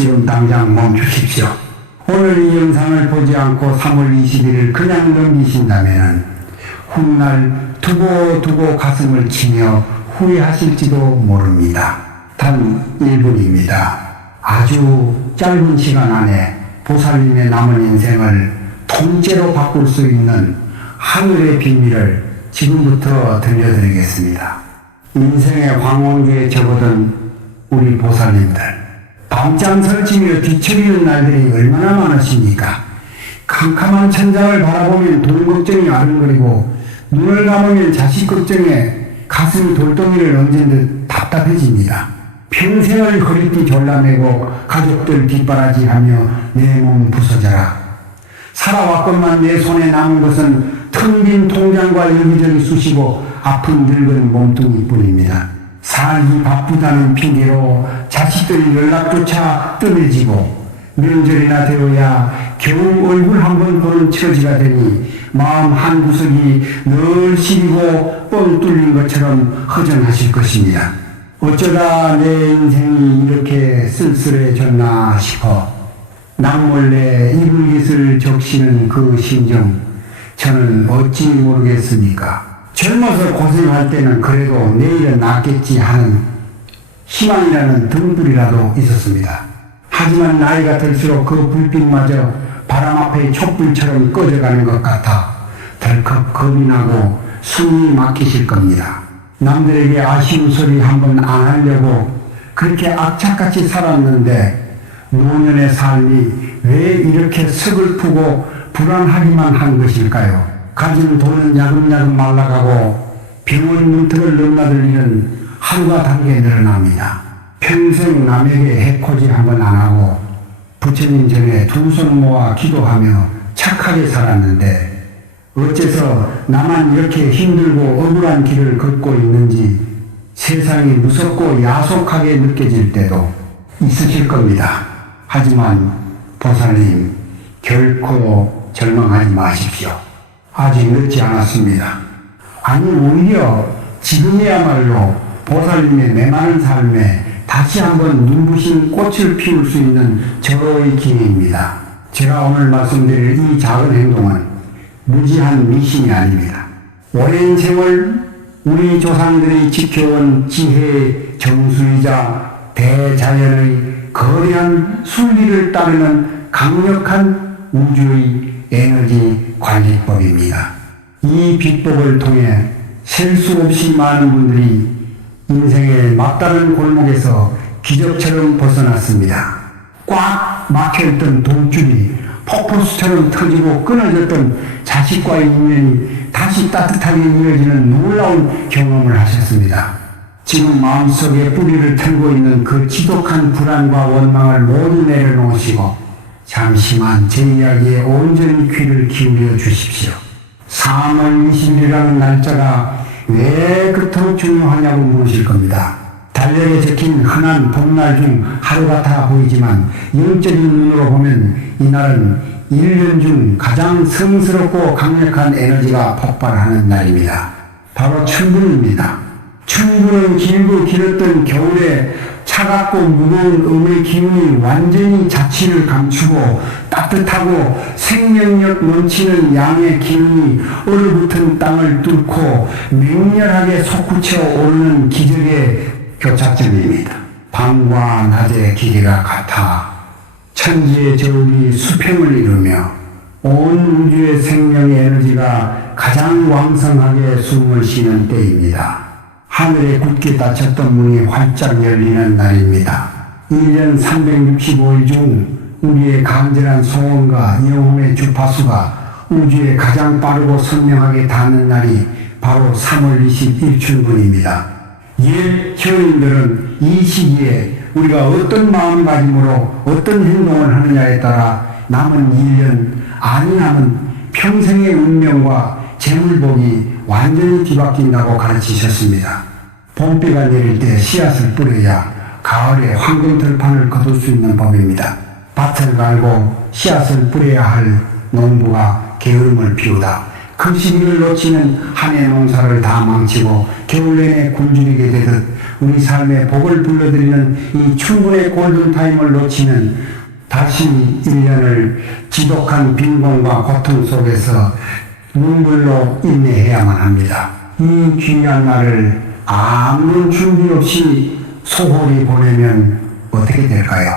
지금 당장 멈추십시오. 오늘 이 영상을 보지 않고 3월 20일을 그냥 넘기신다면 훗날 두고 가슴을 치며 후회하실지도 모릅니다. 단 1분입니다. 아주 짧은 시간 안에 보살님의 남은 인생을 통째로 바꿀 수 있는 하늘의 비밀을 지금부터 들려드리겠습니다. 인생의 황혼기에 접어든 우리 보살님들, 밤잠 설치며 뒤처리는 날들이 얼마나 많으십니까? 캄캄한 천장을 바라보면 돈 걱정이 아른거리고 눈을 감으면 자식 걱정에 가슴이 돌덩이를 얹은 듯 답답해집니다. 평생을 허리띠 졸라매고 가족들 뒷바라지하며 내 몸 부서져라. 살아왔건만 내 손에 남은 것은 텅 빈 통장과 여기저기 쑤시고 아픈 늙은 몸뚱이뿐입니다. 살기 바쁘다는 핑계로 자식들이 연락조차 뜸해지고 명절이나 되어야 겨우 얼굴 한번 보는 처지가 되니 마음 한구석이 늘 시리고 뻥 뚫린 것처럼 허전하실 것입니다. 어쩌다 내 인생이 이렇게 쓸쓸해졌나 싶어 남몰래 이불깃을 적시는 그 심정, 저는 어찌 모르겠습니까? 젊어서 고생할 때는 그래도 내일은 낫겠지 하는 희망이라는 등불이라도 있었습니다. 하지만 나이가 들수록 그 불빛마저 바람 앞에 촛불처럼 꺼져가는 것 같아 덜컥 겁이 나고 숨이 막히실 겁니다. 남들에게 아쉬운 소리 한번 안 하려고 그렇게 악착같이 살았는데 노년의 삶이 왜 이렇게 서글프고 불안하기만 한 것일까요? 가진 돈은 야금야금 말라가고 병원 문턱을 넘나들 일은 하루가 다르게 늘어납니다. 평생 남에게 해코지 한번 안 하고 부처님 전에 두 손 모아 기도하며 착하게 살았는데 어째서 나만 이렇게 힘들고 억울한 길을 걷고 있는지 세상이 무섭고 야속하게 느껴질 때도 있으실 겁니다. 하지만 보살님, 결코 절망하지 마십시오. 아직 늦지 않았습니다. 아니 오히려 지금이야말로 보살님의 메마른 삶에 다시 한번 눈부신 꽃을 피울 수 있는 절호의 기회입니다. 제가 오늘 말씀드릴 이 작은 행동은 무지한 미신이 아닙니다. 오랜 세월 우리 조상들이 지켜온 지혜의 정수이자 대자연의 거대한 순리를 따르는 강력한 우주의 에너지 관리법입니다. 이 비법을 통해 셀 수 없이 많은 분들이 인생의 막다른 골목에서 기적처럼 벗어났습니다. 꽉 막혀있던 돈줄이 폭포수처럼 터지고 끊어졌던 자식과의 인연이 다시 따뜻하게 이어지는 놀라운 경험을 하셨습니다. 지금 마음속에 뿌리를 틀고 있는 그 지독한 불안과 원망을 모두 내려놓으시고 잠시만 제 이야기에 온전히 귀를 기울여 주십시오. 3월 20일이라는 날짜가 왜 그토록 중요하냐고 물으실 겁니다. 달력에 적힌 흔한 복날 중 하루 같아 보이지만 영적인 눈으로 보면 이날은 1년 중 가장 성스럽고 강력한 에너지가 폭발하는 날입니다. 바로春분입니다.春분은 길고 길었던 겨울에 차갑고 무거운 음의 기운이 완전히 자취를 감추고 따뜻하고 생명력 넘치는 양의 기운이 얼어붙은 땅을 뚫고 맹렬하게 솟구쳐 오르는 기적의 교차점입니다. 밤과 낮의 기계가 같아 천지의 저울이 수평을 이루며 온 우주의 생명의 에너지가 가장 왕성하게 숨을 쉬는 때입니다. 하늘에 굳게 닫혔던 문이 활짝 열리는 날입니다. 1년 365일 중 우리의 간절한 소원과 영혼의 주파수가 우주에 가장 빠르고 선명하게 닿는 날이 바로 3월 20일春분입니다. 옛 교인들은 이 시기에 우리가 어떤 마음가짐으로 어떤 행동을 하느냐에 따라 남은 1년, 아니 남은 평생의 운명과 재물복이 완전히 뒤바뀐다고 가르치셨습니다. 봄비가 내릴 때 씨앗을 뿌려야 가을에 황금들판을 거둘 수 있는 법입니다. 밭을 갈고 씨앗을 뿌려야 할 농부가 게으름을 피우다 그 시기를 놓치면 한 해 농사를 다 망치고 겨울 내내 굶주리게 되듯 우리 삶의 복을 불러들이는 이 충분의 골든타임을 놓치면 다시 1년을 지독한 빈곤과 고통 속에서 눈물로 인내해야만 합니다. 이 귀한 날을 아무런 준비 없이 소홀히 보내면 어떻게 될까요?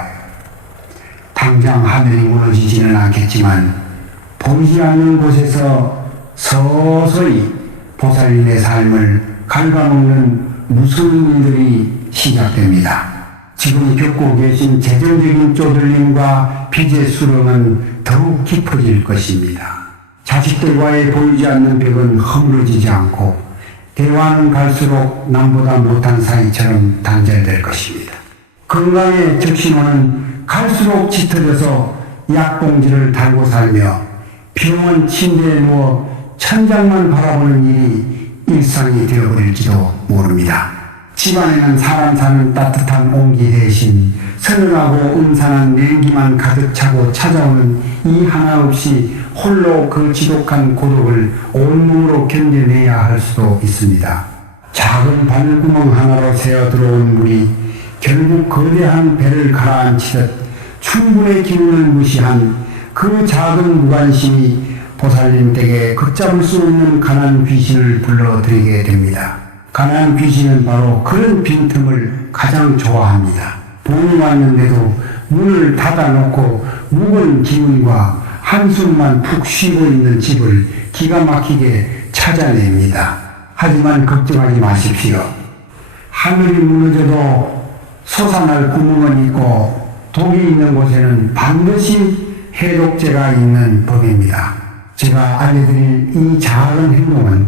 당장 하늘이 무너지지는 않겠지만 보이지 않는 곳에서 서서히 보살님의 삶을 갉아먹는 무서운 일들이 시작됩니다. 지금 겪고 계신 재정적인 쪼들림과 빚의 수렁은 더욱 깊어질 것입니다. 자식들과의 보이지 않는 벽은 허물어지지 않고 대화는 갈수록 남보다 못한 사이처럼 단절될 것입니다. 건강의 적신호는 갈수록 짙어져서 약봉지를 달고 살며 병원 침대에 누워 천장만 바라보는 일이 일상이 되어버릴지도 모릅니다. 집안에는 사람 사는 따뜻한 온기 대신 서늘하고 음산한 냉기만 가득 차고 찾아오는 이 하나 없이 홀로 그 지독한 고독을 온몸으로 견뎌내야 할 수도 있습니다. 작은 바늘구멍 하나로 새어 들어온 물이 결국 거대한 배를 가라앉히듯 충분의 기운을 무시한 그 작은 무관심이 보살님 댁에 걷잡을 수 없는 가난 귀신을 불러들이게 됩니다. 가난 귀신은 바로 그런 빈틈을 가장 좋아합니다. 봄이 왔는데도 문을 닫아놓고 묵은 기운과 한숨만 푹 쉬고 있는 집을 기가 막히게 찾아냅니다. 하지만 걱정하지 마십시오. 하늘이 무너져도 솟아날 구멍은 있고 독이 있는 곳에는 반드시 해독제가 있는 법입니다. 제가 알려드릴 이 작은 행동은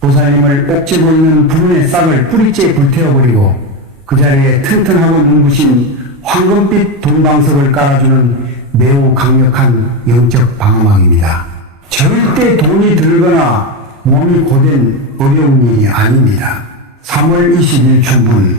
보살님을 옥죄고 있는 불운의 싹을 뿌리째 불태워버리고 그 자리에 튼튼하고 눈부신 황금빛 돈방석을 깔아주는 매우 강력한 영적 방어막입니다. 절대 돈이 들거나 몸이 고된 어려운 일이 아닙니다. 3월 20일 충분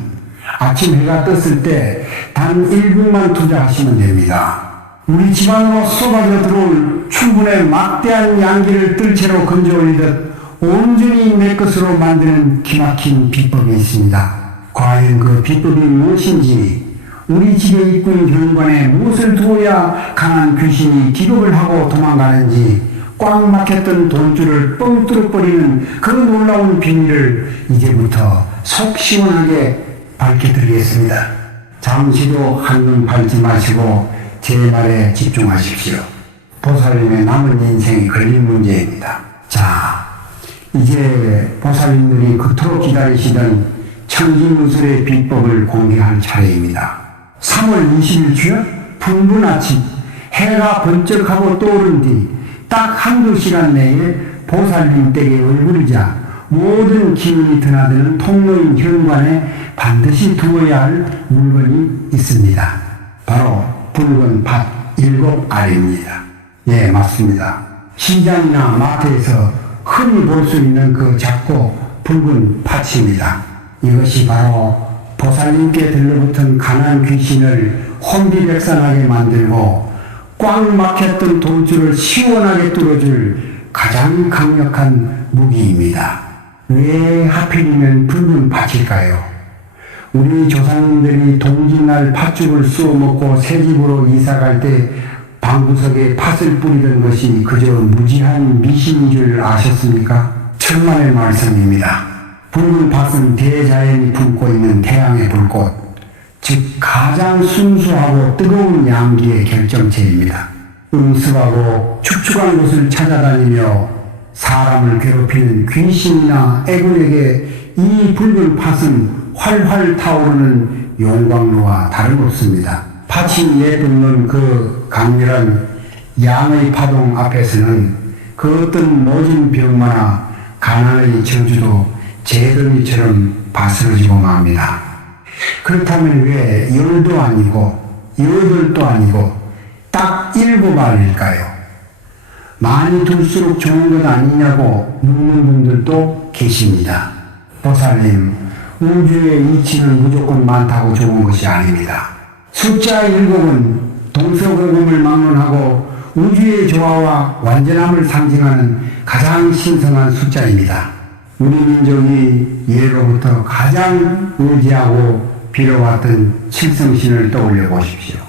아침 해가 떴을 때 단 1분만 투자하시면 됩니다. 우리 집안으로 쏟아져 들어올 충분의 막대한 양기를 뜰채로 건져 올리듯 온전히 내 것으로 만드는 기막힌 비법이 있습니다. 과연 그 비법이 무엇인지, 우리 집의 입구인 현관에 무엇을 두어야 강한 귀신이 기겁을 하고 도망가는지, 꽉 막혔던 돈줄을 뻥 뚫어버리는 그 놀라운 비밀을 이제부터 속 시원하게 밝혀드리겠습니다. 잠시도 한눈 팔지 마시고 제 말에 집중하십시오. 보살님의 남은 인생이 걸린 문제입니다. 자, 이제 보살님들이 그토록 기다리시던 청진무술의 비법을 공개할 차례입니다. 3월 20일 주요 붉은 아침 해가 번쩍하고 떠오른 뒤 딱 한두 시간 내에 보살님 댁에 얼굴이자 모든 기운이 드나드는 통로인 현관에 반드시 두어야 할 물건이 있습니다. 바로 붉은 밭 7알입니다. 예, 맞습니다. 시장이나 마트에서 흔히 볼 수 있는 그 작고 붉은 밭입니다. 이것이 바로 보살님께 들러붙은 가난 귀신을 혼비백산하게 만들고 꽉 막혔던 돈줄을 시원하게 뚫어줄 가장 강력한 무기입니다. 왜 하필이면 붉은 밭일까요? 우리 조상님들이 동짓날 팥죽을 쑤어 먹고 새 집으로 이사갈 때 방구석에 팥을 뿌리던 것이 그저 무지한 미신인 줄 아셨습니까? 천만의 말씀입니다. 붉은 팥은 대자연이 품고 있는 태양의 불꽃, 즉 가장 순수하고 뜨거운 양기의 결정체입니다. 음습하고 축축한 곳을 찾아다니며 사람을 괴롭히는 귀신이나 애군에게 이 붉은 팥은 활활 타오르는 용광로와 다름없습니다. 팥이 내뿜는 그 강렬한 양의 파동 앞에서는 그 어떤 모진 병마나 가난의 저주도 재더미처럼 바스러지고 맙니다. 그렇다면 왜 10도 아니고 8도 아니고 딱 7알일까요? 많이 둘수록 좋은 것 아니냐고 묻는 분들도 계십니다. 보살님, 우주의 이치는 무조건 많다고 좋은 것이 아닙니다. 숫자 7은 동서고금을 막론하고 우주의 조화와 완전함을 상징하는 가장 신성한 숫자입니다. 우리 민족이 예로부터 가장 의지하고 빌어왔던 칠성신을 떠올려 보십시오.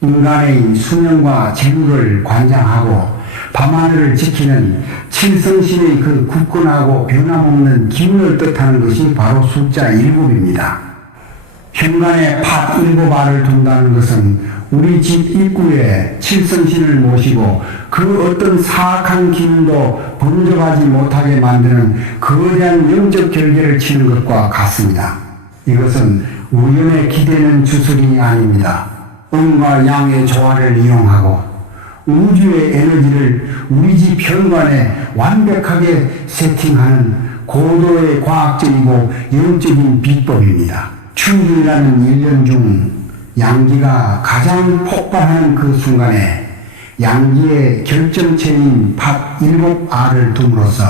인간의 수명과 재물을 관장하고 밤하늘을 지키는 칠성신의 그 굳건하고 변함없는 기운을 뜻하는 것이 바로 숫자 7입니다. 현관에 팥 7알을 둔다는 것은 우리 집 입구에 칠성신을 모시고 그 어떤 사악한 기운도 번져가지 못하게 만드는 거대한 영적 결계를 치는 것과 같습니다. 이것은 우연에 기대는 주술이 아닙니다. 음과 양의 조화를 이용하고 우주의 에너지를 우리 집 현관에 완벽하게 세팅하는 고도의 과학적이고 영적인 비법입니다. 춘기라는 1년 중 양기가 가장 폭발하는 그 순간에 양기의 결정체인 팥 7알을 둠으로써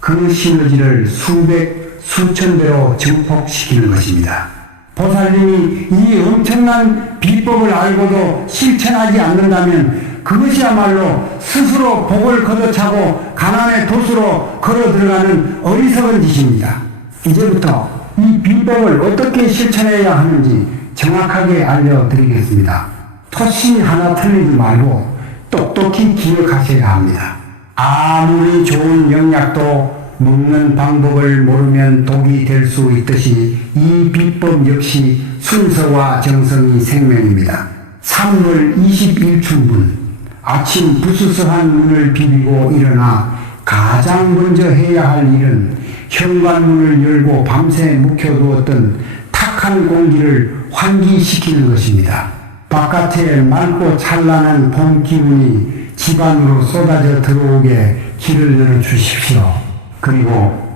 그 시너지를 수천 배로 증폭시키는 것입니다. 보살님이 이 엄청난 비법을 알고도 실천하지 않는다면 그것이야말로 스스로 복을 걷어차고 가난의 도수로 걸어 들어가는 어리석은 짓입니다. 이제부터 이 비법을 어떻게 실천해야 하는지 정확하게 알려드리겠습니다. 토시 하나 틀리지 말고 똑똑히 기억하셔야 합니다. 아무리 좋은 영약도 먹는 방법을 모르면 독이 될 수 있듯이 이 비법 역시 순서와 정성이 생명입니다. 3월 21춘분 아침 부스스한 문을 비비고 일어나 가장 먼저 해야 할 일은 현관문을 열고 밤새 묵혀두었던 탁한 공기를 환기시키는 것입니다. 바깥에 맑고 찬란한 봄 기운이 집 안으로 쏟아져 들어오게 길을 열어주십시오. 그리고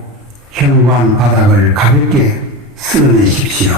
현관 바닥을 가볍게 쓸어내십시오.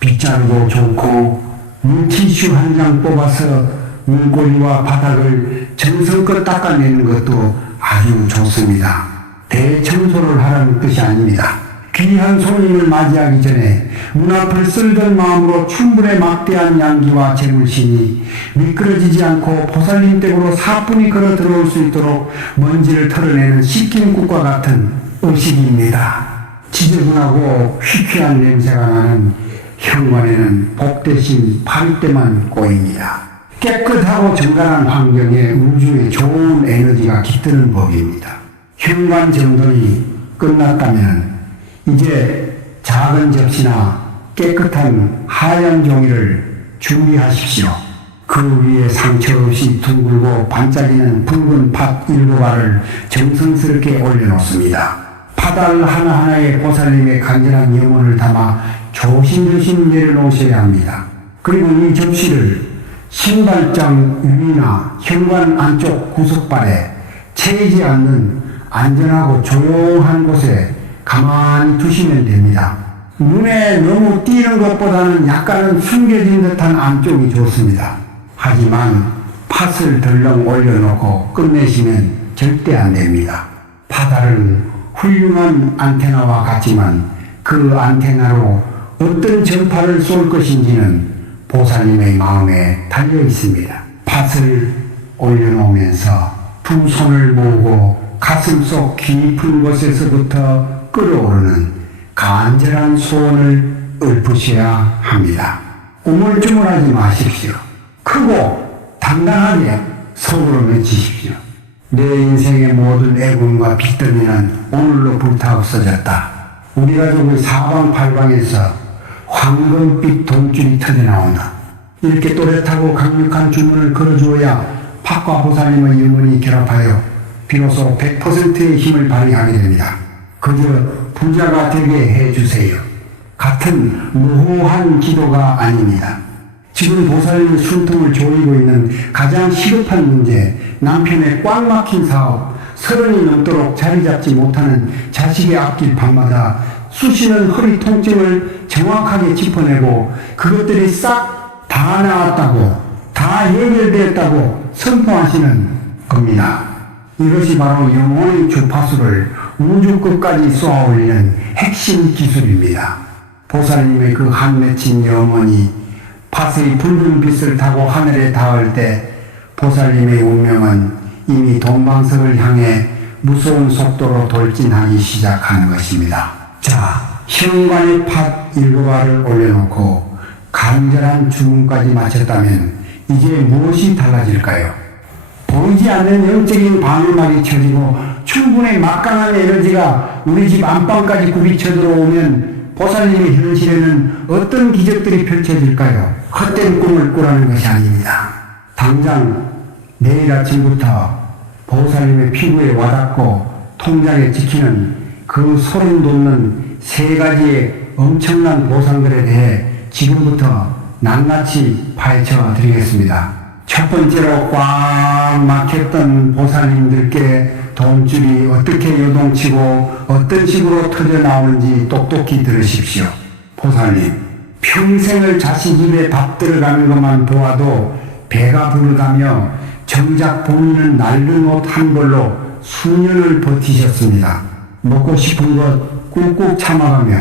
빗자루도 좋고 물티슈 한 장 뽑아서 문고리와 바닥을 정성껏 닦아내는 것도 아주 좋습니다. 대청소를 하라는 뜻이 아닙니다. 귀한 손님을 맞이하기 전에 문 앞을 쓸던 마음으로 충분히 막대한 양기와 재물신이 미끄러지지 않고 보살님 댁으로 사뿐히 걸어 들어올 수 있도록 먼지를 털어내는 씻긴 국과 같은 의식입니다. 지저분하고 휘휘한 냄새가 나는 현관에는 복 대신 파리떼만 꼬입니다. 깨끗하고 정갈한 환경에 우주의 좋은 에너지가 깃드는 법입니다. 현관 정돈이 끝났다면 이제 작은 접시나 깨끗한 하얀 종이를 준비하십시오. 그 위에 상처 없이 둥글고 반짝이는 붉은 팥 7알을 정성스럽게 올려놓습니다. 팥알 하나하나에 보살님의 간절한 영혼을 담아 조심조심 내려놓으셔야 합니다. 그리고 이 접시를 신발장 위나 현관 안쪽 구석발에 채이지 않는 안전하고 조용한 곳에 가만히 두시면 됩니다. 눈에 너무 띄는 것보다는 약간은 숨겨진 듯한 안쪽이 좋습니다. 하지만 팥을 덜렁 올려놓고 끝내시면 절대 안 됩니다. 팥알은 훌륭한 안테나와 같지만 그 안테나로 어떤 전파를 쏠 것인지는 보살님의 마음에 달려 있습니다. 팥을 올려놓으면서 두 손을 모으고 가슴속 깊은 곳에서부터 끓어오르는 간절한 소원을 읊으셔야 합니다. 우물쭈물하지 마십시오. 크고 당당하게 속으로 외치십시오. 내 인생의 모든 애군과 빚더미는 오늘로 불타없어졌다. 우리 가족의 사방팔방에서 황금빛 돈줄이 터져나온다. 이렇게 또렷하고 강력한 주문을 걸어주어야 팥과 보살님의 영혼이 결합하여 비로소 100%의 힘을 발휘하게 됩니다. 그저 부자가 되게 해주세요. 같은 무호한 기도가 아닙니다. 지금 보살님의 숨통을 조이고 있는 가장 시급한 문제, 남편의 꽉 막힌 사업, 30이 넘도록 자리 잡지 못하는 자식의 앞길 밤마다 쑤시는 허리 통증을 정확하게 짚어내고 그것들이 싹 다 나았다고, 다 해결되었다고 선포하시는 겁니다. 이것이 바로 영혼의 주파수를 우주 끝까지 쏘아올리는 핵심 기술입니다. 보살님의 그 한 맺힌 영혼이 팥의 붉은 빛을 타고 하늘에 닿을 때 보살님의 운명은 이미 동방석을 향해 무서운 속도로 돌진하기 시작하는 것입니다. 자, 현관에 팥 7알을 올려놓고 간절한 주문까지 마쳤다면 이제 무엇이 달라질까요? 보이지 않는 영적인 방울막이 쳐지고 충분히 막강한 에너지가 우리 집 안방까지 굽이쳐 들어오면 보살님의 현실에는 어떤 기적들이 펼쳐질까요? 헛된 꿈을 꾸라는 것이 아닙니다. 당장 내일 아침부터 보살님의 피부에 와닿고 통장에 찍히는 그 소름 돋는 3가지의 엄청난 보상들에 대해 지금부터 낱낱이 파헤쳐 드리겠습니다. 첫 번째로 꽉 막혔던 보살님들께 돈줄이 어떻게 요동치고 어떤 식으로 터져 나오는지 똑똑히 들으십시오. 보살님, 평생을 자식 입에 밥 들어가는 것만 보아도 배가 부르다며 정작 본인은 낡은 옷 한 벌로 수년을 버티셨습니다. 먹고 싶은 것 꾹꾹 참아가며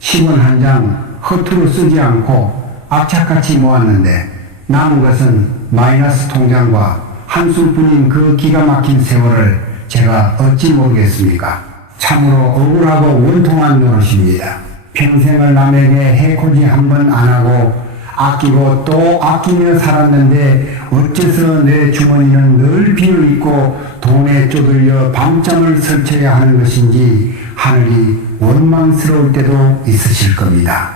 10원 한 장 허투루 쓰지 않고 악착같이 모았는데 남은 것은 마이너스 통장과 한술뿐인 그 기가 막힌 세월을 제가 어찌 모르겠습니까? 참으로 억울하고 원통한 노릇입니다. 평생을 남에게 해코지 한 번 안 하고 아끼고 또 아끼며 살았는데 어째서 내 주머니는 늘 빈을 입고 돈에 쪼들려 밤잠을 설쳐야 하는 것인지 하늘이 원망스러울 때도 있으실 겁니다.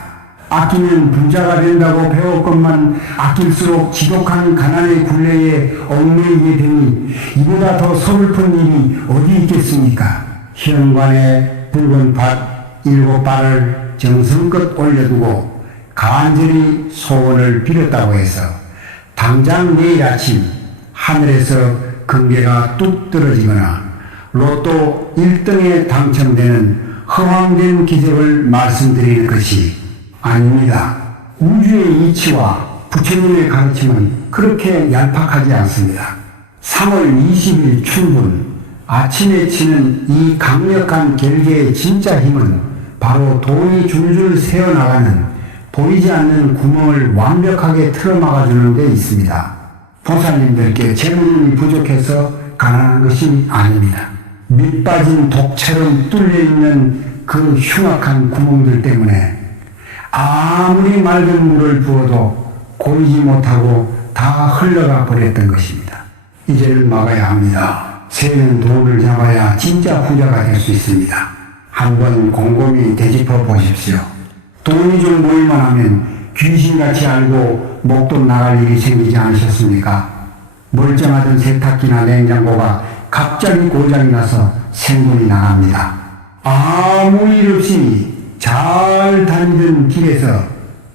아끼면 부자가 된다고 배웠건만 아낄수록 지독한 가난의 굴레에 얽매이게 되니 이보다 더 서글픈 일이 어디 있겠습니까? 현관에 붉은 밭 7발을 정성껏 올려두고 간절히 소원을 빌었다고 해서 당장 내일 아침 하늘에서 금괴가 뚝 떨어지거나 로또 1등에 당첨되는 허황된 기적을 말씀드리는 것이 아닙니다. 우주의 이치와 부처님의 가르침은 그렇게 얄팍하지 않습니다. 3월 20일 출근 아침에 치는 이 강력한 결계의 진짜 힘은 바로 돈이 줄줄 새어나가는 보이지 않는 구멍을 완벽하게 틀어막아주는 데 있습니다. 보살님들께 재물이 부족해서 가난한 것이 아닙니다. 밑 빠진 독처럼 뚫려있는 그 흉악한 구멍들 때문에 아무리 맑은 물을 부어도 고이지 못하고 다 흘러가 버렸던 것입니다. 이제는 막아야 합니다. 새는 돈을 잡아야 진짜 부자가 될 수 있습니다. 한번 곰곰이 되짚어 보십시오. 돈이 좀 모일만 하면 귀신같이 알고 목돈 나갈 일이 생기지 않으셨습니까? 멀쩡하던 세탁기나 냉장고가 갑자기 고장이 나서 생돈이 나갑니다. 아무 일 없이 잘 다니던 길에서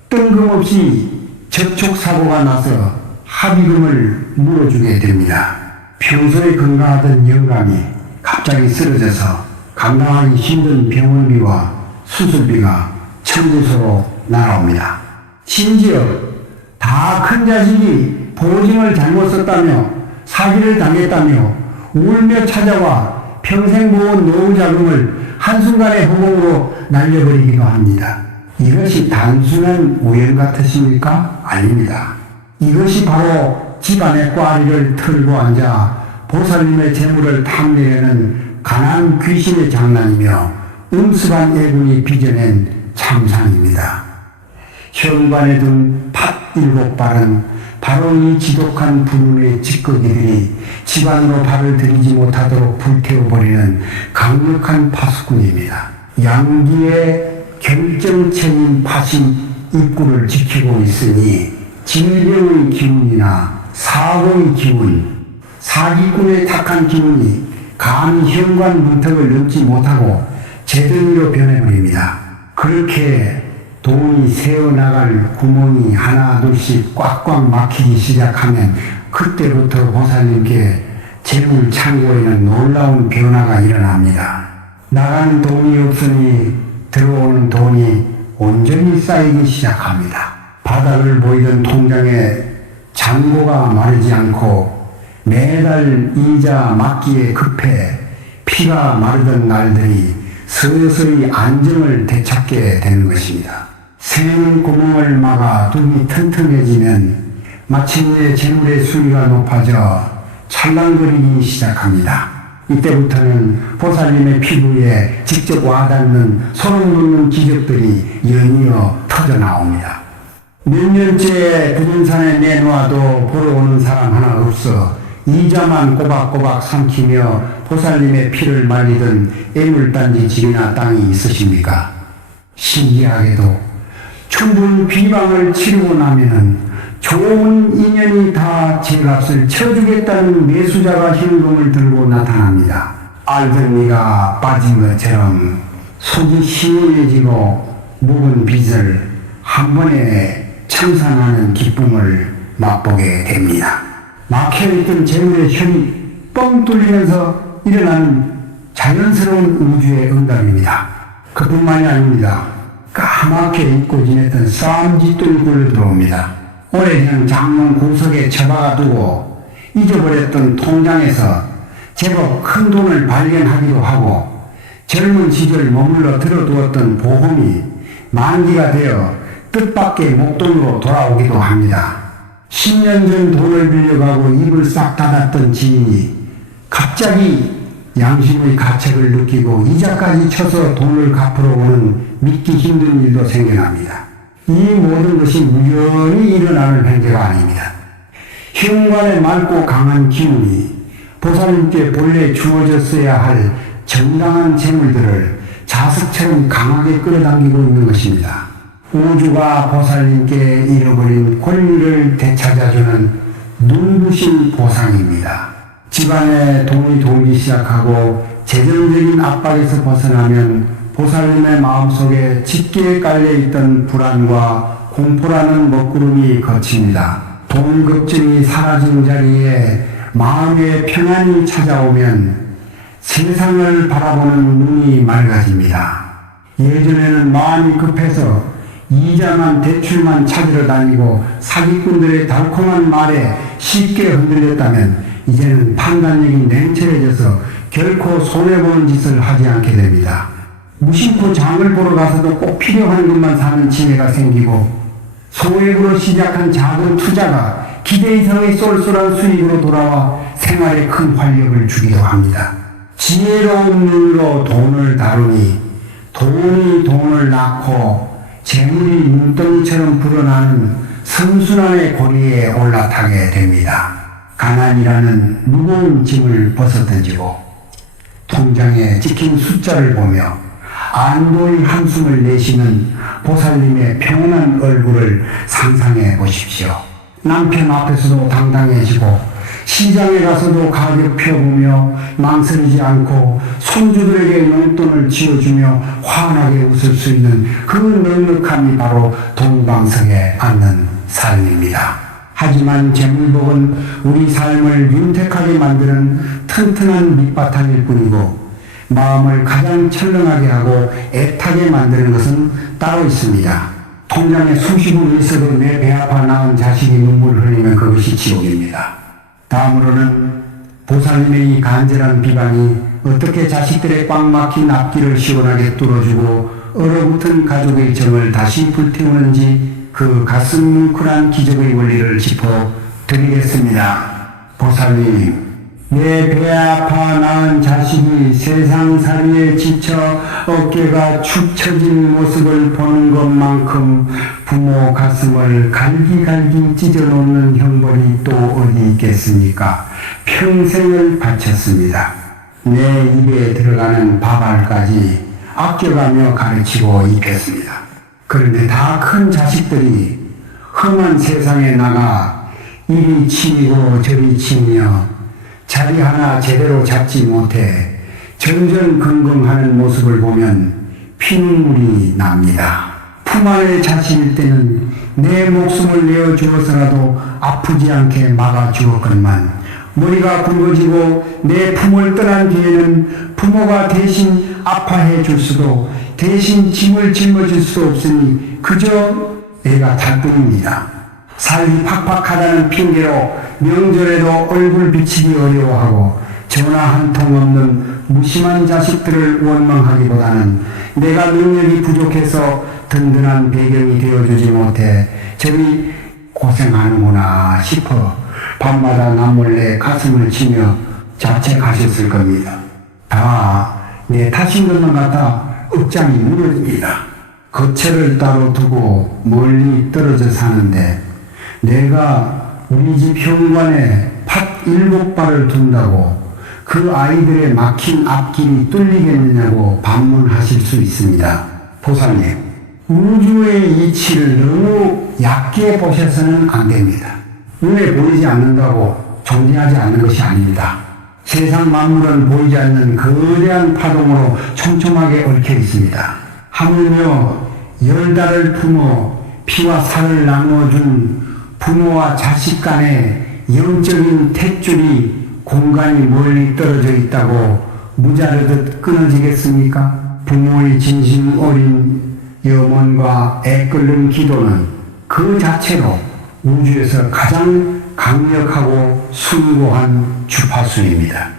뜬금없이 접촉사고가 나서 합의금을 물어주게 됩니다. 평소에 건강하던 영감이 갑자기 쓰러져서 감당하기 힘든 병원비와 수술비가 천재소로 날아옵니다. 심지어 다 큰 자식이 보증을 잘못 썼다며 사기를 당했다며 울며 찾아와 평생 모은 노후 자금을 한순간에 허공으로 날려버리기도 합니다. 이것이 단순한 우연 같으십니까? 아닙니다. 이것이 바로 집안의 꽈리를 털고 앉아 보살님의 재물을 탐내려는 가난 귀신의 장난이며 음습한 애군이 빚어낸 참상입니다. 현관에 둔 팥 7발은 바로 이 지독한 불운의 찌꺼기들이 집안으로 발을 들이지 못하도록 불태워버리는 강력한 파수꾼입니다. 양기의 결정체인 팥이 입구를 지키고 있으니 질병의 기운이나 사고의 기운, 사기꾼의 탁한 기운이 감히 현관 문턱을 넘지 못하고 제등이로 변해버립니다. 그렇게 돈이 새어나갈 구멍이 하나 둘씩 꽉꽉 막히기 시작하면 그때부터 보살님께 재물 창고에는 놀라운 변화가 일어납니다. 나가는 돈이 없으니 들어오는 돈이 온전히 쌓이기 시작합니다. 바닥을 보이던 통장에 잔고가 마르지 않고 매달 이자 막기에 급해 피가 마르던 날들이 서서히 안정을 되찾게 되는 것입니다. 새는 구멍을 막아 둑이 튼튼해지면 마침내 재물의 수위가 높아져 찰랑거리기 시작합니다. 이때부터는 보살님의 피부에 직접 와닿는 소름 돋는 기적들이 연이어 터져 나옵니다. 몇 년째 부동산에 내놓아도 보러 오는 사람 하나 없어 이자만 꼬박꼬박 삼키며 보살님의 피를 말리던 애물단지 집이나 땅이 있으십니까? 신기하게도 충분 비방을 치르고 나면은 좋은 인연이 다 제값을 쳐주겠다는 매수자가 현금을 들고 나타납니다. 알들미가 빠진 것처럼 속이 시원해지고 묵은 빚을 한 번에 청산하는 기쁨을 맛보게 됩니다. 막혀있던 재물의 혈이 뻥 뚫리면서 일어나는 자연스러운 우주의 응답입니다. 그뿐만이 아닙니다. 까맣게 잊고 지냈던 쌈짓돈이 굴러 들어옵니다. 오래전 장롱 구석에 처박아 두고 잊어버렸던 통장에서 제법 큰 돈을 발견하기도 하고 젊은 시절 머물러 들어두었던 보험이 만기가 되어 뜻밖의 목돈으로 돌아오기도 합니다. 10년 전 돈을 빌려가고 입을 싹 닫았던 지인이 갑자기 양심의 가책을 느끼고 이자까지 쳐서 돈을 갚으러 오는 믿기 힘든 일도 생겨납니다. 이 모든 것이 우연히 일어나는 행태가 아닙니다. 현관에 맑고 강한 기운이 보살님께 본래 주어졌어야 할 정당한 재물들을 자석처럼 강하게 끌어당기고 있는 것입니다. 우주가 보살님께 잃어버린 권리를 되찾아주는 눈부신 보상입니다. 집안에 돈이 돌기 시작하고 재정적인 압박에서 벗어나면 보살님의 마음속에 짙게 깔려있던 불안과 공포라는 먹구름이 걷힙니다. 돈 걱정이 사라진 자리에 마음의 평안이 찾아오면 세상을 바라보는 눈이 맑아집니다. 예전에는 마음이 급해서 이자만 대출만 찾으러 다니고 사기꾼들의 달콤한 말에 쉽게 흔들렸다면 이제는 판단력이 냉철해져서 결코 손해보는 짓을 하지 않게 됩니다. 무심코 장을 보러 가서도 꼭 필요한 것만 사는 지혜가 생기고 소액으로 시작한 작은 투자가 기대 이상의 쏠쏠한 수익으로 돌아와 생활에 큰 활력을 주기도 합니다. 지혜로운 눈으로 돈을 다루니 돈이 돈을 낳고 재물이 눈덩이처럼 불어나는 선순환의 고리에 올라타게 됩니다. 가난이라는 무거운 짐을 벗어던지고 통장에 찍힌 숫자를 보며 안도의 한숨을 내쉬는 보살님의 평온한 얼굴을 상상해 보십시오. 남편 앞에서도 당당해지고 시장에 가서도 가격 펴보며 망설이지 않고 손주들에게 용돈을 쥐어주며 환하게 웃을 수 있는 그 넉넉함이 바로 동방석에 앉는 삶입니다. 하지만 재물복은 우리 삶을 윤택하게 만드는 튼튼한 밑바탕일 뿐이고 마음을 가장 철렁하게 하고 애타게 만드는 것은 따로 있습니다. 통장에 수십은 있어도 내 배 아파 낳은 자식이 눈물을 흘리면 그것이 지옥입니다. 다음으로는 보살님의 이 간절한 비방이 어떻게 자식들의 꽉 막힌 앞길을 시원하게 뚫어주고 얼어붙은 가족의 정을 다시 불태우는지 그 가슴 뭉클한 기적의 원리를 짚어드리겠습니다. 보살님, 내 배 아파 낳은 자식이 세상살이에 지쳐 어깨가 축 처진 모습을 보는 것만큼 부모 가슴을 갈기갈기 찢어놓는 형벌이 또 어디 있겠습니까? 평생을 바쳤습니다. 내 입에 들어가는 밥알까지 아껴가며 가르치고 입혔습니다. 그런데 다 큰 자식들이 험한 세상에 나가 이리 치이고 저리 치며 자리 하나 제대로 잡지 못해 전전긍긍하는 모습을 보면 피눈물이 납니다. 품 안의 자식일 때는 내 목숨을 내어주어서라도 아프지 않게 막아주었건만 머리가 굵어지고 내 품을 떠난 뒤에는 부모가 대신 아파해 줄 수도 대신 짐을 짊어질 수도 없으니 그저 애가 탈 뿐입니다. 살이 팍팍하다는 핑계로 명절에도 얼굴 비치기 어려워하고 전화 한 통 없는 무심한 자식들을 원망하기보다는 내가 능력이 부족해서 든든한 배경이 되어주지 못해 저리 고생하는구나 싶어 밤마다 남몰래 가슴을 치며 자책하셨을 겁니다. 다 내 탓인 것만 같아 억장이 무너집니다. 거처를 따로 두고 멀리 떨어져 사는데 내가 우리 집 현관에 팥 7발을 둔다고 그 아이들의 막힌 앞길이 뚫리겠느냐고 반문하실 수 있습니다. 보살님, 우주의 이치를 너무 얕게 보셔서는 안 됩니다. 눈에 보이지 않는다고 존재하지 않는 것이 아닙니다. 세상 만물은 보이지 않는 거대한 파동으로 촘촘하게 얽혀 있습니다. 하물며 10달을 품어 피와 살을 나누어준 부모와 자식 간의 영적인 탯줄이 공간이 멀리 떨어져 있다고 무자르듯 끊어지겠습니까? 부모의 진심 어린 염원과 애끓는 기도는 그 자체로 우주에서 가장 강력하고 숭고한 주파수입니다.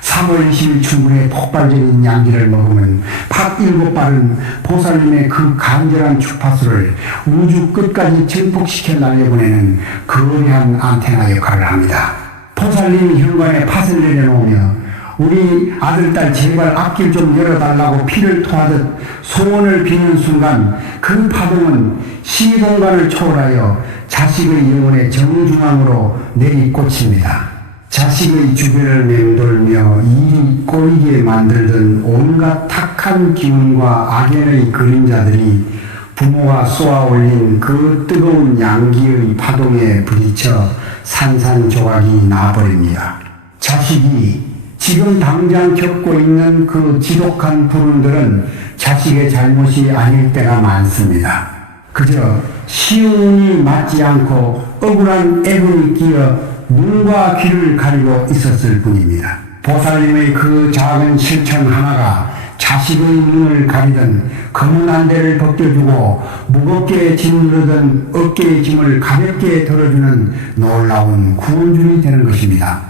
3월 20일 충분히 폭발적인 양기를 먹으면 팥 7발은 보살님의 그 간절한 주파수를 우주 끝까지 증폭시켜 날려보내는 거대한 안테나 역할을 합니다. 보살님이 현관에 팥을 내려놓으며 우리 아들, 딸 제발 앞길 좀 열어달라고 피를 토하듯 소원을 비는 순간 그 파동은 시공간을 초월하여 자식의 영혼의 정중앙으로 내리꽂힙니다. 자식의 주변을 맴돌며 일이 꼬이게 만들던 온갖 탁한 기운과 악연의 그림자들이 부모가 쏘아올린 그 뜨거운 양기의 파동에 부딪혀 산산조각이 나버립니다. 자식이 지금 당장 겪고 있는 그 지독한 불운들은 자식의 잘못이 아닐 때가 많습니다. 그저 시운이 맞지 않고 억울한 애분이 끼어 눈과 귀를 가리고 있었을 뿐입니다. 보살님의 그 작은 실천 하나가 자식의 눈을 가리던 검은 안대를 벗겨주고 무겁게 짓누르던 어깨의 짐을 가볍게 덜어주는 놀라운 구원줄이 되는 것입니다.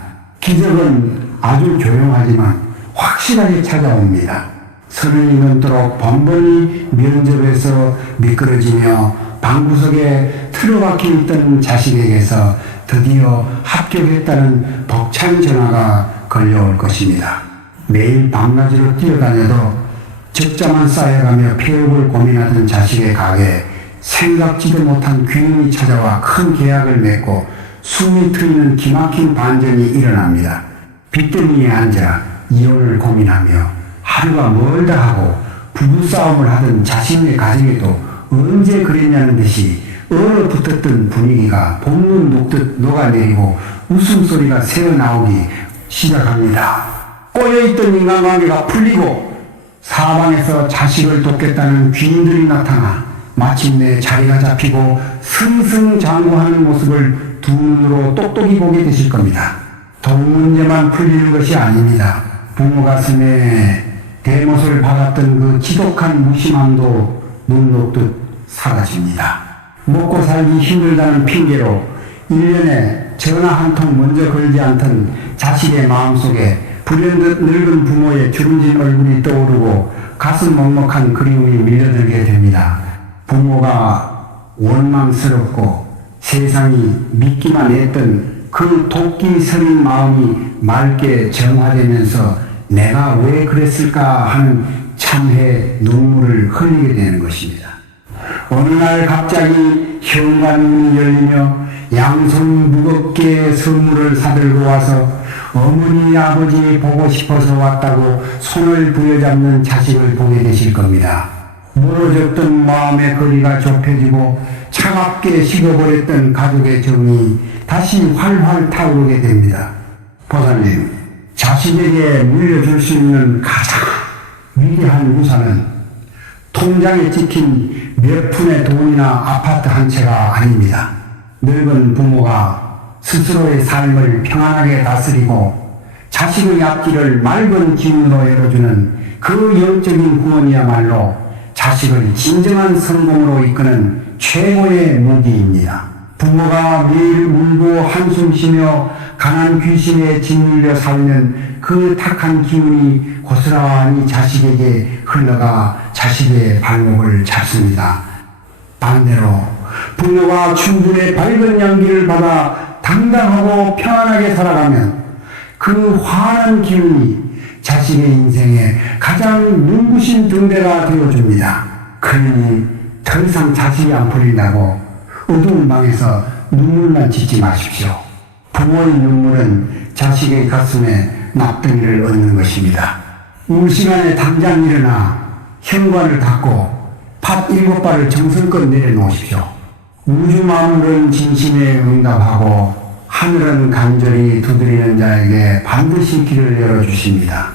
기적은 아주 조용하지만 확실하게 찾아옵니다. 서른이 넘도록 번번이 면접에서 미끄러지며 방구석에 틀어박혀 있던 자식에게서 드디어 합격했다는 벅찬 전화가 걸려올 것입니다. 매일 밤낮으로 뛰어다녀도 적자만 쌓여가며 폐업을 고민하던 자식의 가게에 생각지도 못한 귀인이 찾아와 큰 계약을 맺고 숨이 트이는 기막힌 반전이 일어납니다. 빚더미에 앉아 이혼을 고민하며 하루가 멀다 하고 부부싸움을 하던 자신의 가정에도 언제 그랬냐는 듯이 얼어붙었던 분위기가 봄눈 녹듯 녹아내리고 웃음소리가 새어나오기 시작합니다. 꼬여있던 인간관계가 풀리고 사방에서 자식을 돕겠다는 귀인들이 나타나 마침내 자리가 잡히고 승승장구하는 모습을 두 눈으로 똑똑히 보게 되실 겁니다. 돈 문제만 풀리는 것이 아닙니다. 부모 가슴에 대못을 박았던 그 지독한 무심함도 눈 녹듯 사라집니다. 먹고 살기 힘들다는 핑계로 1년에 전화 한 통 먼저 걸지 않던 자식의 마음속에 불현듯 늙은 부모의 주름진 얼굴이 떠오르고 가슴 먹먹한 그리움이 밀려들게 됩니다. 부모가 원망스럽고 세상이 믿기만 했던 그 도끼 서린 마음이 맑게 정화되면서 내가 왜 그랬을까 하는 참회 눈물을 흘리게 되는 것입니다. 어느 날 갑자기 현관문이 열리며 양손 무겁게 선물을 사들고 와서 어머니 아버지 보고 싶어서 왔다고 손을 부여잡는 자식을 보게 되실 겁니다. 멀어졌던 마음의 거리가 좁혀지고 차갑게 식어버렸던 가족의 정이 다시 활활 타오르게 됩니다. 보살님, 자식에게 물려줄 수 있는 가장 위대한 유산은 통장에 찍힌 몇 푼의 돈이나 아파트 한 채가 아닙니다. 늙은 부모가 스스로의 삶을 평안하게 다스리고 자식의 앞길을 맑은 기운으로 열어주는 그 영적인 구원이야말로 자식을 진정한 성공으로 이끄는 최고의 무기입니다. 부모가 매일 울고 한숨 쉬며 강한 귀신에 짓눌려 살면 그 탁한 기운이 고스란히 자식에게 흘러가 자식의 발목을 잡습니다. 반대로 부모가 충분히 밝은 양기를 받아 당당하고 평안하게 살아가면 그 환한 기운이 자신의 인생에 가장 눈부신 등대가 되어줍니다. 그러니 더 이상 자식이 안 풀린다고 어두운 방에서 눈물만 짓지 마십시오. 부모의 눈물은 자식의 가슴에 납덩이를 얻는 것입니다. 울 시간에 당장 일어나 현관을 닫고 팥 7발을 정성껏 내려놓으십시오. 우주 만물은 진심에 응답하고 하늘은 간절히 두드리는 자에게 반드시 길을 열어주십니다.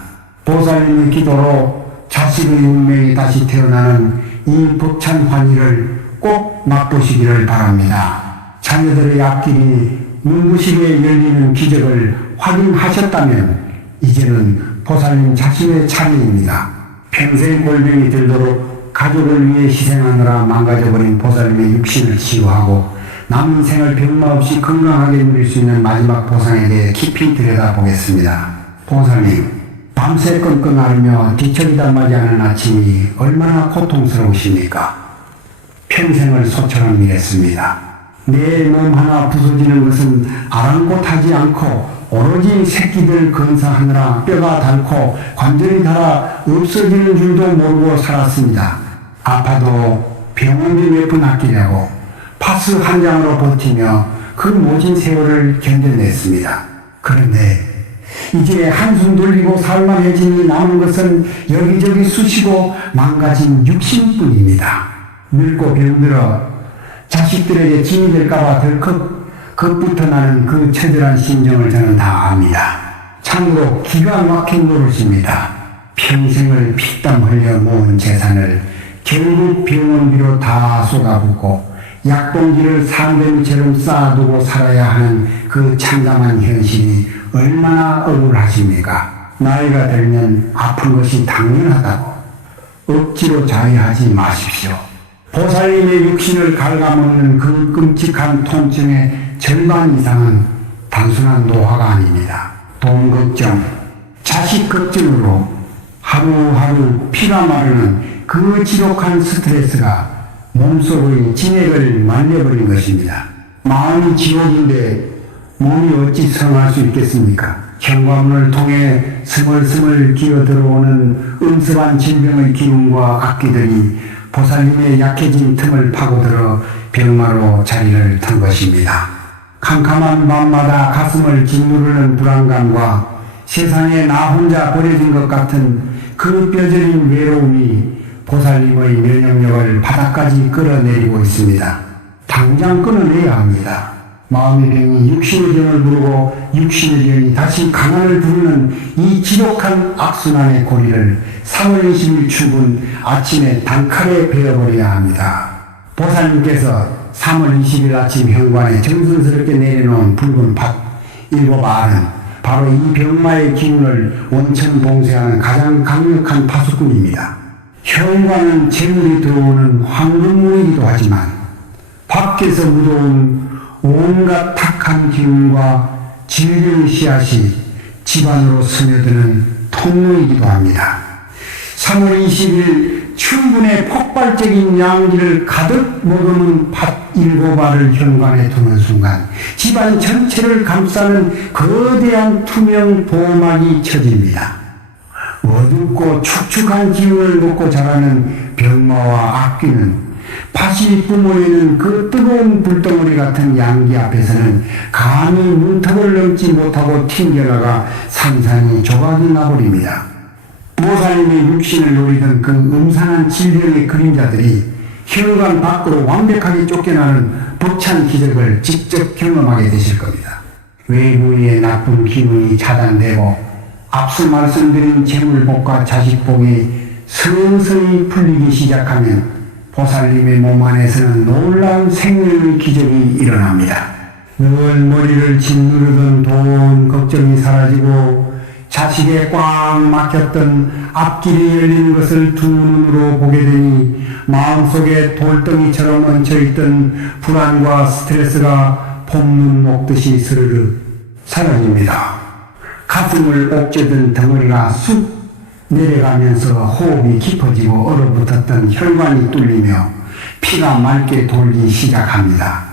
보살님의 기도로 자식의 운명이 다시 태어나는 이 벅찬 환희를 꼭 맛보시기를 바랍니다. 자녀들의 앞길이 눈부시게 열리는 기적을 확인하셨다면 이제는 보살님 자신의 차례입니다. 평생 골병이 들도록 가족을 위해 희생하느라 망가져버린 보살님의 육신을 치유하고 남은 생을 병마 없이 건강하게 누릴 수 있는 마지막 보상에 대해 깊이 들여다보겠습니다. 보살님, 밤새 끙끙 앓으며 뒤척이다 마지 않은 아침이 얼마나 고통스러우십니까? 평생을 소처럼 일했습니다. 내 몸 하나 부서지는 것은 아랑곳하지 않고 오로지 새끼들 건사하느라 뼈가 닳고 관절이 닳아 없어지는 줄도 모르고 살았습니다. 아파도 병원비 몇 푼 아끼려고 파스 한 장으로 버티며 그 모진 세월을 견뎌냈습니다. 그런데 이제 한숨 돌리고 살만해지니 남은 것은 여기저기 쑤시고 망가진 육신뿐입니다. 늙고 병들어 자식들에게 짐이 될까봐 덜컥 겁부터 나는 그 처절한 심정을 저는 다 압니다. 참으로 기가 막힌 노릇입니다. 평생을 피땀 흘려 모은 재산을 결국 병원비로 다 쏟아붓고 약봉지를 상대미처럼 쌓아두고 살아야 하는 그 참담한 현실이 얼마나 억울하십니까? 나이가 들면 아픈 것이 당연하다고 억지로 자해하지 마십시오. 보살님의 육신을 갉아먹는 그 끔찍한 통증의 절반 이상은 단순한 노화가 아닙니다. 돈 걱정, 자식 걱정으로 하루하루 피가 마르는 그 지독한 스트레스가 몸속의 진액을 말려버린 것입니다. 마음이 지옥인데 몸이 어찌 성할 수 있겠습니까? 현관문을 통해 스멀스멀 기어들어오는 음습한 질병의 기운과 악기들이 보살님의 약해진 틈을 파고들어 병마로 자리를 튼 것입니다. 캄캄한 밤마다 가슴을 짓누르는 불안감과 세상에 나 혼자 버려진 것 같은 그 뼈저린 외로움이 보살님의 면역력을 바닥까지 끌어내리고 있습니다. 당장 끊어내야 합니다. 마음의 병이 육신의 병을 부르고 육신의 병이 다시 강한을 부르는 이 지독한 악순환의 고리를 3월 20일 출근 아침에 단칼에 베어버려야 합니다. 보살님께서 3월 20일 아침 현관에 정성스럽게 내려놓은 붉은 팥 7알은 바로 이 병마의 기운을 원천 봉쇄하는 가장 강력한 파수꾼입니다. 현관은 재물이 들어오는 황금문이기도 하지만 밖에서 묻어온 온갖 탁한 기운과 질병의 씨앗이 집안으로 스며드는 통로이기도 합니다. 3월 20일 충분의 폭발적인 양기를 가득 머금은 팥 7알을 현관에 두는 순간 집안 전체를 감싸는 거대한 투명 보호막이 쳐집니다. 어둡고 축축한 기운을 먹고 자라는 병마와 악귀는 팥이 뿜어내는 그 뜨거운 불덩어리 같은 양기 앞에서는 감히 문턱을 넘지 못하고 튕겨나가 산산이 조각이 나버립니다. 보살님의 육신을 노리던 그 음산한 질병의 그림자들이 현관 밖으로 완벽하게 쫓겨나는 벅찬 기적을 직접 경험하게 되실 겁니다. 외부의 나쁜 기운이 차단되고 앞서 말씀드린 재물복과 자식복이 서서히 풀리기 시작하면 보살님의 몸 안에서는 놀라운 생명의 기적이 일어납니다. 늘 머리를 짓누르던 돈 걱정이 사라지고 자식에 꽉 막혔던 앞길이 열리는 것을 두 눈으로 보게 되니 마음속에 돌덩이처럼 얹혀있던 불안과 스트레스가 봄눈 녹듯이 스르르 사라집니다. 가슴을 옥죄던 덩어리가 쑥 내려가면서 호흡이 깊어지고 얼어붙었던 혈관이 뚫리며 피가 맑게 돌기 시작합니다.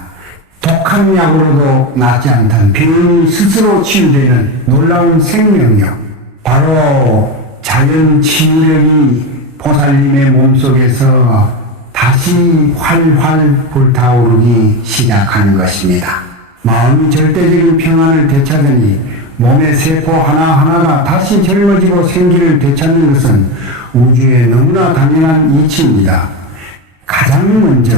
독한 약으로도 낫지 않던 병이 스스로 치유되는 놀라운 생명력, 바로 자연 치유력이 보살님의 몸속에서 다시 활활 불타오르기 시작하는 것입니다. 마음이 절대적인 평안을 되찾으니 몸의 세포 하나하나가 다시 젊어지고 생기를 되찾는 것은 우주의 너무나 당연한 이치입니다. 가장 먼저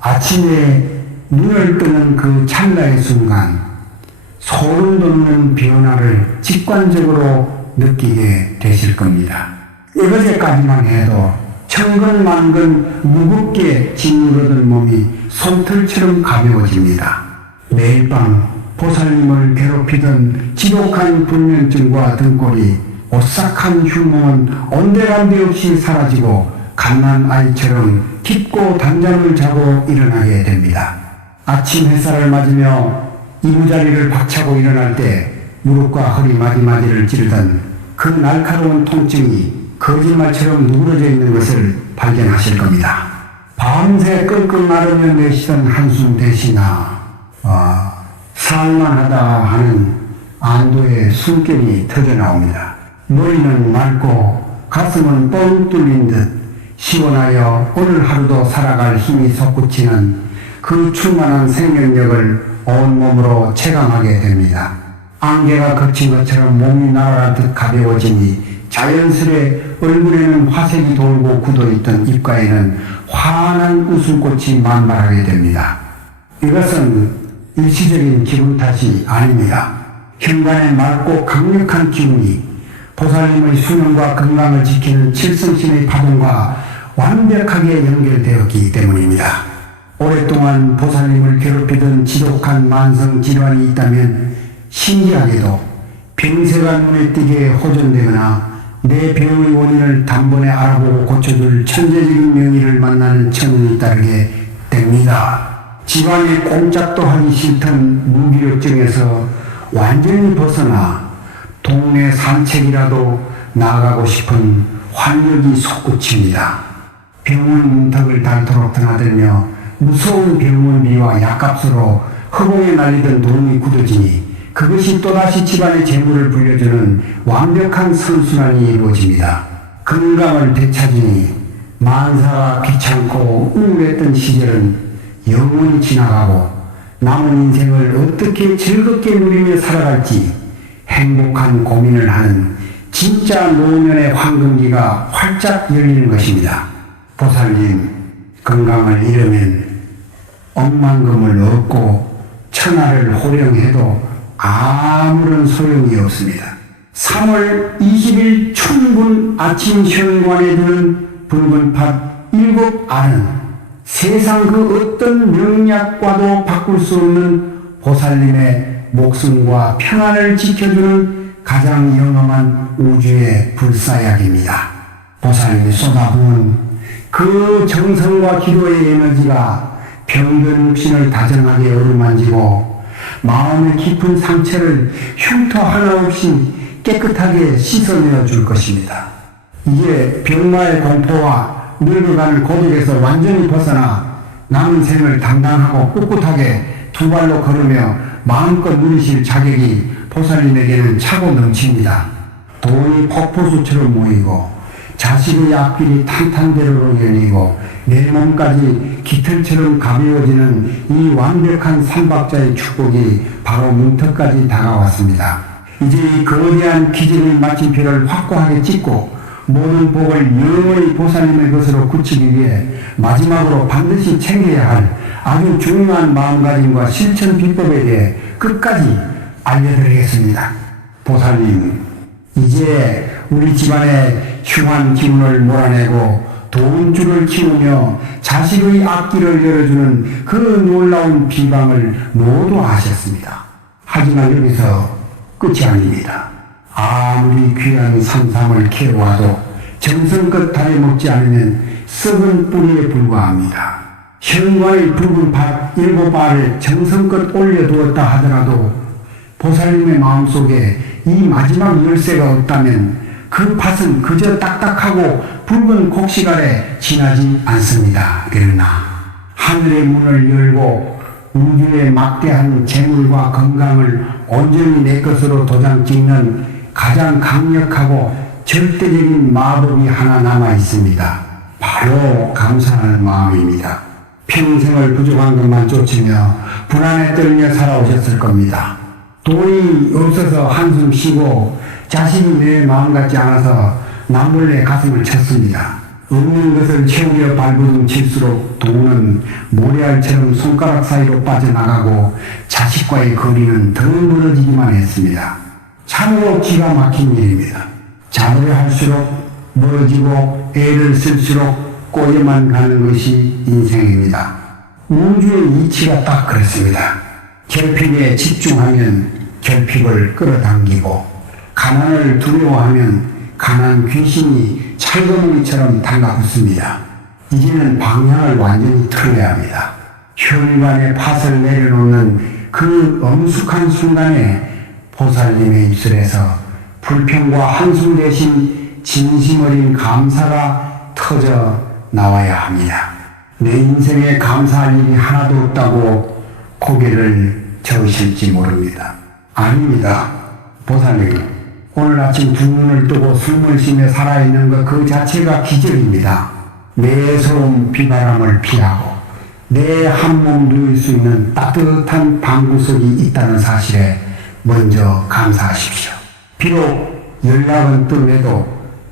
아침에 눈을 뜨는 그 찰나의 순간 소름 돋는 변화를 직관적으로 느끼게 되실 겁니다. 어제까지만 해도 천근만근 무겁게 짓누르던 몸이 솜털처럼 가벼워집니다. 매일 밤 보살님을 괴롭히던 지독한 불면증과 등골이 오싹한 흉몽은 온데간데 없이 사라지고 갓난아이처럼 깊고 단잠을 자고 일어나게 됩니다. 아침 햇살을 맞으며 이부자리를 박차고 일어날 때 무릎과 허리 마디마디를 찌르던 그 날카로운 통증이 거짓말처럼 누그러져 있는 것을 발견하실 겁니다. 밤새 끙끙 앓으며 내쉬던 한숨 대신아 살만하다 하는 안도의 숨결이 터져나옵니다. 머리는 맑고 가슴은 뻥 뚫린 듯 시원하여 오늘 하루도 살아갈 힘이 솟구치는 그 충만한 생명력을 온몸으로 체감하게 됩니다. 안개가 걷힌 것처럼 몸이 날아가듯 가벼워지니 자연스레 얼굴에는 화색이 돌고 굳어있던 입가에는 환한 웃음꽃이 만발하게 됩니다. 이것은 일시적인 기분 탓이 아닙니다. 현관의 맑고 강력한 기운이 보살님의 수명과 건강을 지키는 칠성신의 파동과 완벽하게 연결되었기 때문입니다. 오랫동안 보살님을 괴롭히던 지독한 만성 질환이 있다면 신기하게도 병세가 눈에 띄게 호전되거나 내 병의 원인을 단번에 알아보고 고쳐줄 천재적인 명의를 만나는 천운이 따르게 됩니다. 집안에 꼼짝도 하기 싫던 무기력증에서 완전히 벗어나 동네 산책이라도 나아가고 싶은 활력이 솟구칩니다. 병원 문턱을 닳도록 드나들며 무서운 병원비와 약값으로 허공에 날리던 돈이 굳어지니 그것이 또다시 집안의 재물을 불려주는 완벽한 선순환이 이루어집니다. 건강을 되찾으니 만사가 귀찮고 우울했던 시절은 영원히 지나가고 남은 인생을 어떻게 즐겁게 누리며 살아갈지 행복한 고민을 하는 진짜 노년의 황금기가 활짝 열리는 것입니다. 보살님, 건강을 잃으면 억만금을 얻고 천하를 호령해도 아무런 소용이 없습니다. 3월 20일 춘분 아침 현관에 두는 붉은 팥 7알은 세상 그 어떤 명약과도 바꿀 수 없는 보살님의 목숨과 평안을 지켜주는 가장 영험한 우주의 불사약입니다. 보살님이 쏟아부은 그 정성과 기도의 에너지가 병든 육신을 다정하게 어루만지고 마음의 깊은 상처를 흉터 하나 없이 깨끗하게 씻어내어 줄 것입니다. 이제 병마의 공포와 늙어가는 고독에서 완전히 벗어나 남은 생을 당당하고 꿋꿋하게 두 발로 걸으며 마음껏 누리실 자격이 보살님에게는 차고 넘칩니다. 돈이 폭포수처럼 모이고 자식의 앞길이 탄탄대로로 열리고 내 몸까지 깃털처럼 가벼워지는 이 완벽한 삼박자의 축복이 바로 문턱까지 다가왔습니다. 이제 이 거대한 기적의 마침표를 확고하게 찍고 모든 복을 영원히 보살님의 것으로 굳히기 위해 마지막으로 반드시 챙겨야 할 아주 중요한 마음가짐과 실천 비법에 대해 끝까지 알려드리겠습니다. 보살님, 이제 우리 집안의 흉한 기운을 몰아내고 돈줄을 키우며 자식의 앞길을 열어주는 그 놀라운 비방을 모두 하셨습니다. 하지만 여기서 끝이 아닙니다. 아무리 귀한 산삼을 캐와도 정성껏 다려먹지 않으면 썩은 뿌리에 불과합니다. 현관의 붉은 밭 7알을 정성껏 올려두었다 하더라도 보살님의 마음속에 이 마지막 열쇠가 없다면 그 밭은 그저 딱딱하고 붉은 곡식 아래 지나지 않습니다. 그러나 하늘의 문을 열고 우주의 막대한 재물과 건강을 온전히 내 것으로 도장 찍는 가장 강력하고 절대적인 마법이 하나 남아 있습니다. 바로 감사하는 마음입니다. 평생을 부족한 것만 쫓으며 불안에 떨며 살아오셨을 겁니다. 돈이 없어서 한숨 쉬고 자신이 내 마음 같지 않아서 남몰래 가슴을 쳤습니다. 없는 것을 채우려 발버둥 칠수록 돈은 모래알처럼 손가락 사이로 빠져나가고 자식과의 거리는 더 멀어지기만 했습니다. 참으로 기가 막힌 일입니다. 잡으려 할수록 멀어지고 애를 쓸수록 꼬여만 가는 것이 인생입니다. 우주의 이치가 딱 그렇습니다. 결핍에 집중하면 결핍을 끌어당기고 가난을 두려워하면 가난 귀신이 철거무늬처럼 달라붙습니다. 이제는 방향을 완전히 틀어야 합니다. 혈관에 팥을 내려놓는 그 엄숙한 순간에 보살님의 입술에서 불평과 한숨 대신 진심 어린 감사가 터져 나와야 합니다. 내 인생에 감사할 일이 하나도 없다고 고개를 저으실지 모릅니다. 아닙니다. 보살님, 오늘 아침 두 눈을 뜨고 숨을 쉬며 살아있는 것 그 자체가 기적입니다. 내 소음 비바람을 피하고 내 한 몸 누울 수 있는 따뜻한 방구석이 있다는 사실에 먼저 감사하십시오. 비록 연락은 뜸해도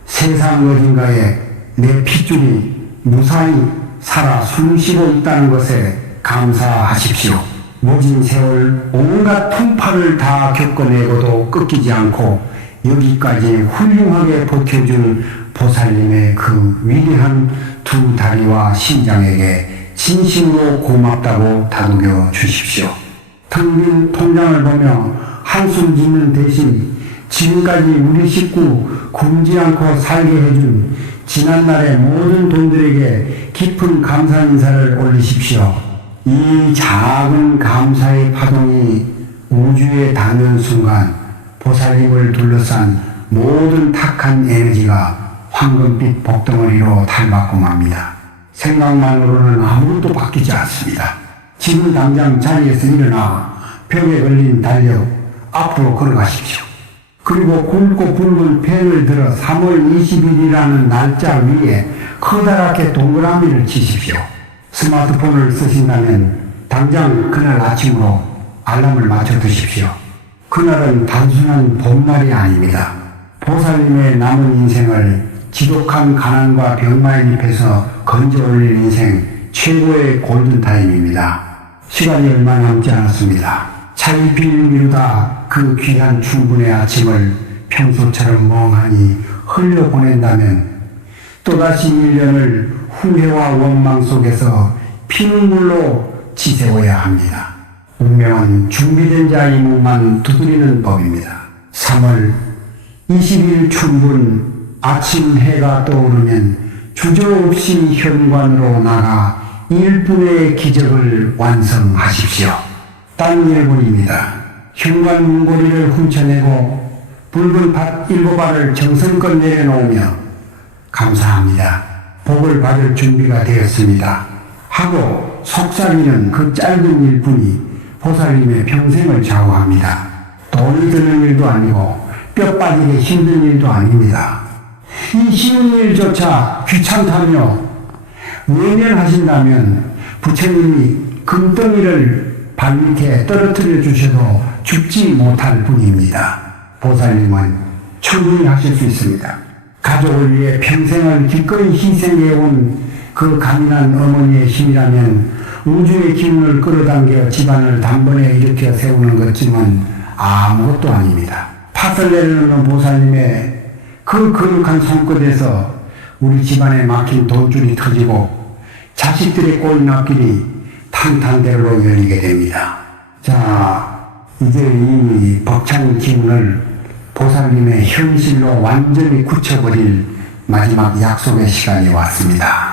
세상 어딘가에 내 핏줄이 무사히 살아 숨쉬고 있다는 것에 감사하십시오. 모진 세월 온갖 풍파를 다 겪어내고도 꺾이지 않고 여기까지 훌륭하게 버텨준 보살님의 그 위대한 두 다리와 심장에게 진심으로 고맙다고 다독여 주십시오. 텅 빈 통장을 보며 한숨 짓는 대신 지금까지 우리 식구 굶지 않고 살게 해준 지난날의 모든 돈들에게 깊은 감사 인사를 올리십시오. 이 작은 감사의 파동이 우주에 닿는 순간 보살님을 둘러싼 모든 탁한 에너지가 황금빛 복덩어리로 탈바꿈 맙니다. 생각만으로는 아무것도 바뀌지 않습니다. 지금 당장 자리에서 일어나 벽에 걸린 달력 앞으로 걸어가십시오. 그리고 굵고 붉은 펜을 들어 3월 20일이라는 날짜 위에 커다랗게 동그라미를 치십시오. 스마트폰을 쓰신다면 당장 그날 아침으로 알람을 맞춰 두십시오. 그날은 단순한 봄날이 아닙니다. 보살님의 남은 인생을 지독한 가난과 병마에 잎에서 건져 올릴 인생 최고의 골든타임입니다. 시간이 얼마 남지 않았습니다. 차일피일 미루다 그 귀한 충분의 아침을 평소처럼 멍하니 흘려보낸다면 또다시 1년을 후회와 원망 속에서 피눈물로 지새워야 합니다. 운명은 준비된 자의 몸만 두드리는 법입니다. 3월 20일春분 아침 해가 떠오르면 주저없이 현관으로 나가 1분의 기적을 완성하십시오. 단 1분입니다. 현관 문고리를 훔쳐내고 붉은 밭 7알을 정성껏 내려놓으며 감사합니다. 복을 받을 준비가 되었습니다. 하고 속삭이는 그 짧은 1분이 보살님의 평생을 좌우합니다. 돈이 드는 일도 아니고 뼈 빠지게 힘든 일도 아닙니다. 이 쉬운 일조차 귀찮다며 외면하신다면 부처님이 금덩이를 발밑에 떨어뜨려 주셔도 죽지 못할 분입니다. 보살님은 충분히 하실 수 있습니다. 가족을 위해 평생을 기꺼이 희생해온 그 강인한 어머니의 힘이라면 우주의 기운을 끌어당겨 집안을 단번에 일으켜 세우는 것쯤은 아무것도 아닙니다. 팥을 내려놓는 보살님의 그 거룩한 손끝에서 우리 집안에 막힌 돈줄이 터지고 자식들의 꼴납길이 탄탄대로 열리게 됩니다. 자, 이제 이 벅찬 기운을 보살님의 현실로 완전히 굳혀버릴 마지막 약속의 시간이 왔습니다.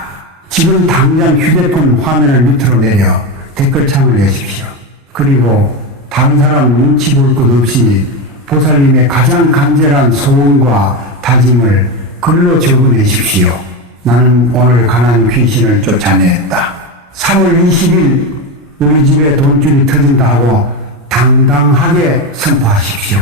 지금 당장 휴대폰 화면을 밑으로 내려 댓글창을 여십시오. 그리고 다른 사람 눈치 볼 것 없이 보살님의 가장 간절한 소원과 다짐을 글로 적어내십시오. 나는 오늘 가난 귀신을 쫓아냈다. 3월 20일 우리 집에 돈줄이 터진다 하고 당당하게 선포하십시오.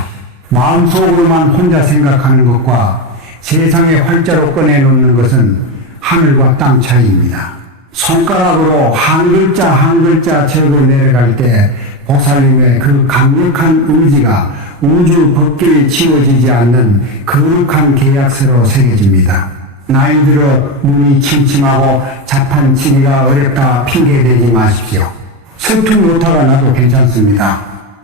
마음속으로만 혼자 생각하는 것과 세상에 활자로 꺼내놓는 것은 하늘과 땅 차이입니다. 손가락으로 한 글자 한 글자 적어 내려갈 때 보살님의 그 강력한 의지가 우주 법계에 지워지지 않는 거룩한 계약서로 새겨집니다. 나이 들어 눈이 침침하고 자판치기가 어렵다 핑계대지 마십시오. 서툰 노타가 나도 괜찮습니다.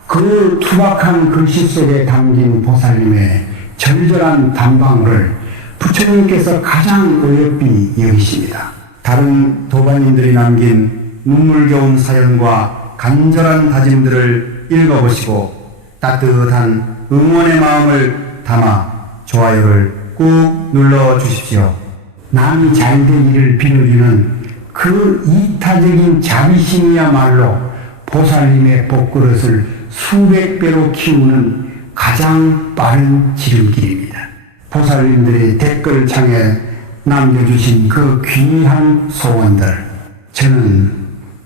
그 투박한 글씨 속에 담긴 보살님의 절절한 담방을 부처님께서 가장 어여삐 여기십니다. 다른 도반인들이 남긴 눈물겨운 사연과 간절한 다짐들을 읽어보시고 따뜻한 응원의 마음을 담아 좋아요를 꾹 눌러주십시오. 남이 잘되기를 빌어주는 그 이타적인 자비심이야말로 보살님의 법그릇을 수백 배로 키우는 가장 빠른 지름길입니다. 보살님들이 댓글창에 남겨주신 그 귀한 소원들, 저는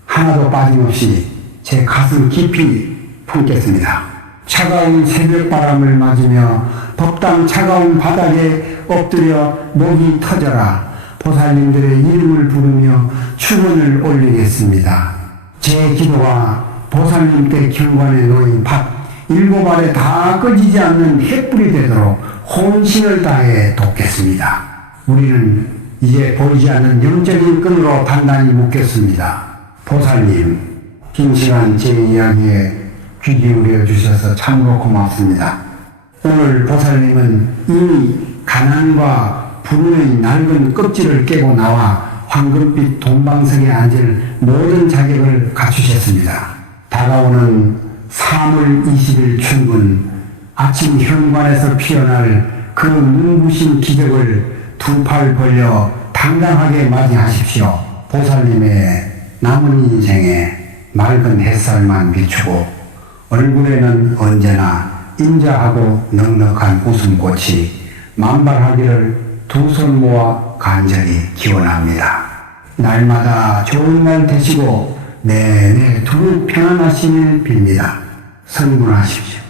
하나도 빠짐없이 제 가슴 깊이 품겠습니다. 차가운 새벽바람을 맞으며 법당 차가운 바닥에 엎드려 목이 터져라 보살님들의 이름을 부르며 축원을 올리겠습니다. 제 기도가 보살님께 경관에 놓인 밭 7알에 다 꺼지지 않는 햇불이 되도록 혼신을 다해 돕겠습니다. 우리는 이제 보이지 않는 영적인 끈으로 단단히 묶겠습니다. 보살님, 긴 시간 제 이야기에 귀 기울여 주셔서 참으로 고맙습니다. 오늘 보살님은 이미 가난과 불운의 낡은 껍질을 깨고 나와 황금빛 돈방석에 앉을 모든 자격을 갖추셨습니다. 다가오는 3월 20일春분 아침 현관에서 피어날 그 눈부신 기적을 두 팔 벌려 당당하게 맞이하십시오. 보살님의 남은 인생에 맑은 햇살만 비추고 얼굴에는 언제나 인자하고 넉넉한 웃음꽃이 만발하기를 두 손 모아 간절히 기원합니다. 날마다 좋은 날 되시고 내내 두루 편안하시길 빕니다. 성불하십시오.